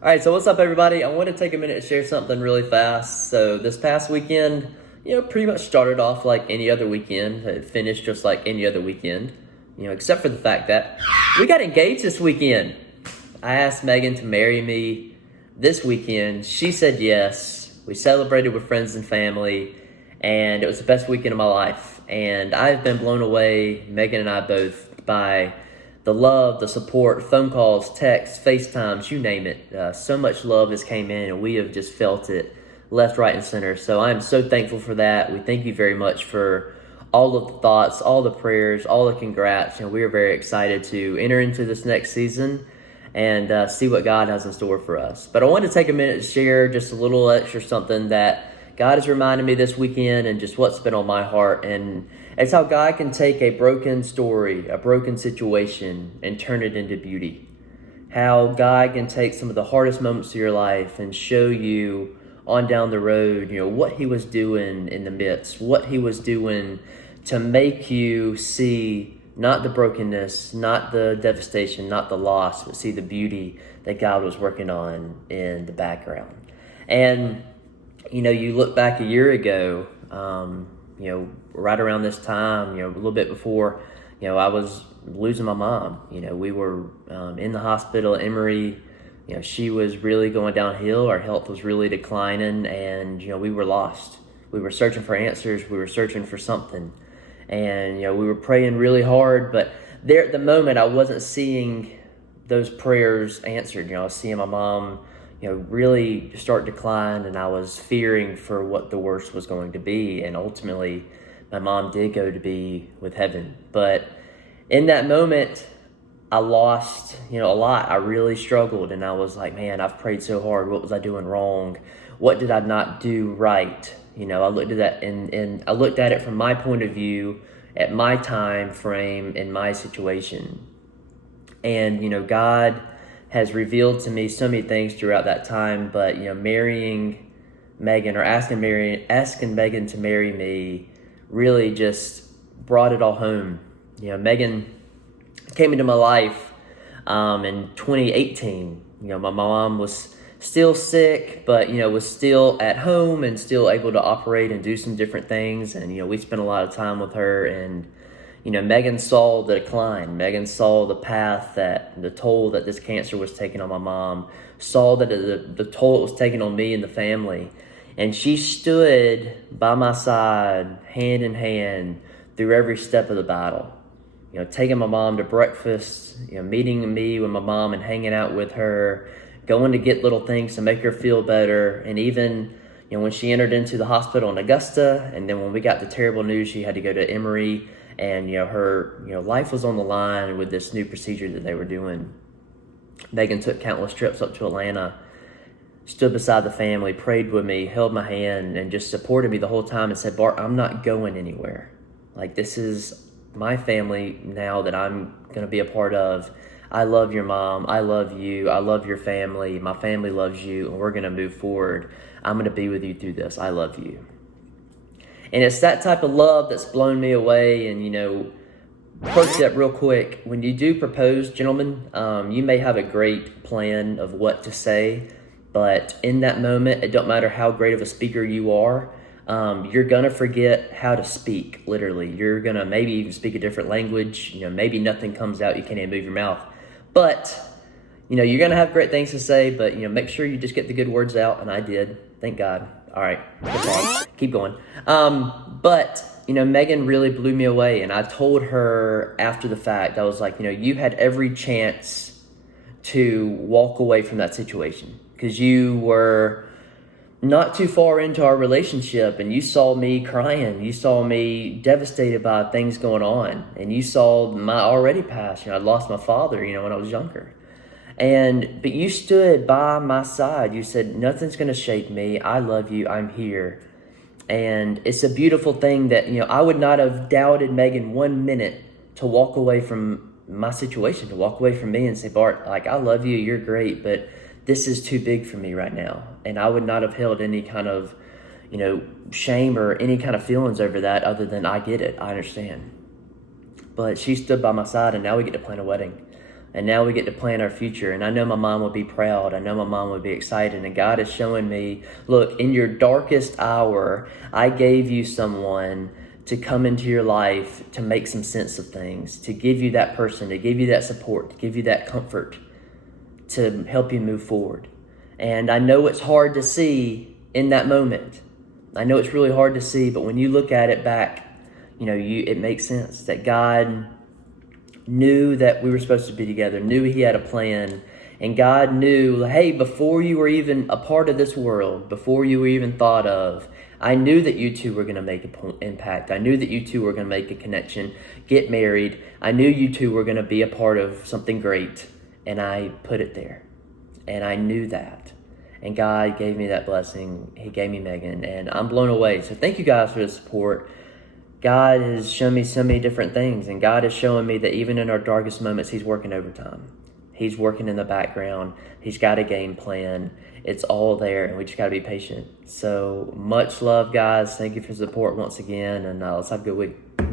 All right, so what's up, everybody? I want to take a minute to share something really fast. So this past weekend, pretty much started off like any other weekend. It finished just like any other weekend, except for the fact that we got engaged this weekend. I asked Megan to marry me this weekend. She said yes. We celebrated with friends and family, and it was the best weekend of my life. And I've been blown away, Megan and I both, by the love, the support, phone calls, texts, FaceTimes, you name it. So much love has came in, and we have just felt it left, right, and center. So I'm so thankful for that. We thank you very much for all of the thoughts, all the prayers, all the congrats. We are very excited to enter into this next season and see what God has in store for us. But I wanted to take a minute to share just a little extra something that God has reminded me this weekend and just what's been on my heart. And it's how God can take a broken story, a broken situation, and turn it into beauty. How God can take some of the hardest moments of your life and show you on down the road, what He was doing in the midst, what He was doing to make you see not the brokenness, not the devastation, not the loss, but see the beauty that God was working on in the background. And you look back a year ago, right around this time, a little bit before, I was losing my mom. We were in the hospital at Emory. She was really going downhill. Our health was really declining, and, we were lost. We were searching for answers. We were searching for something. And, we were praying really hard, but there at the moment, I wasn't seeing those prayers answered. I was seeing my mom really start to decline, and I was fearing for what the worst was going to be. And ultimately, my mom did go to be with heaven. But in that moment, I lost, a lot. I really struggled, and I was like, man, I've prayed so hard. What was I doing wrong? What did I not do right? I looked at that and I looked at it from my point of view, at my time frame, in my situation. And, God has revealed to me so many things throughout that time, but marrying Megan, or asking Megan to marry me, really just brought it all home. Megan came into my life in 2018. My mom was still sick, but was still at home and still able to operate and do some different things. And we spent a lot of time with her, and Megan saw the decline. Megan saw the path, that the toll that this cancer was taking on my mom, saw that the toll it was taking on me and the family. And she stood by my side, hand in hand, through every step of the battle. Taking my mom to breakfast, meeting me with my mom and hanging out with her, going to get little things to make her feel better. And even, when she entered into the hospital in Augusta, and then when we got the terrible news she had to go to Emory, and her life was on the line with this new procedure that they were doing. Megan took countless trips up to Atlanta, stood beside the family, prayed with me, held my hand, and just supported me the whole time and said, Bart, I'm not going anywhere. Like, this is my family now that I'm going to be a part of. I love your mom. I love you. I love your family. My family loves you, and we're going to move forward. I'm going to be with you through this. I love you. And it's that type of love that's blown me away. And, pro tip real quick, when you do propose, gentlemen, you may have a great plan of what to say, but in that moment, it don't matter how great of a speaker you are, you're going to forget how to speak, literally. You're going to maybe even speak a different language. Maybe nothing comes out. You can't even move your mouth. But, you're going to have great things to say, but, make sure you just get the good words out, and I did. Thank God. All right, keep going. But, Megan really blew me away, and I told her after the fact, I was like, you had every chance to walk away from that situation, because you were not too far into our relationship, and you saw me crying. You saw me devastated by things going on, and you saw my already past. I'd lost my father, when I was younger. But you stood by my side. You said, nothing's going to shake me. I love you. I'm here. And it's a beautiful thing that, I would not have doubted Megan 1 minute to walk away from my situation, to walk away from me and say, Bart, I love you. You're great, but this is too big for me right now. And I would not have held any kind of, shame or any kind of feelings over that, other than I get it. I understand. But she stood by my side, and now we get to plan a wedding. And now we get to plan our future. And I know my mom would be proud. I know my mom would be excited. And God is showing me, look, in your darkest hour, I gave you someone to come into your life to make some sense of things, to give you that person, to give you that support, to give you that comfort, to help you move forward. And I know it's hard to see in that moment. I know it's really hard to see, but when you look at it back, it makes sense that God knew that we were supposed to be together, knew He had a plan, and God knew, hey, before you were even a part of this world, before you were even thought of, I knew that you two were going to make an impact. I knew that you two were going to make a connection, get married. I knew you two were going to be a part of something great, and I put it there, and I knew that. And God gave me that blessing. He gave me Megan, and I'm blown away. So thank you guys for the support. God has shown me so many different things, and God is showing me that even in our darkest moments, He's working overtime. He's working in the background. He's got a game plan. It's all there, and we just got to be patient. So much love, guys. Thank you for the support once again, and let's have a good week.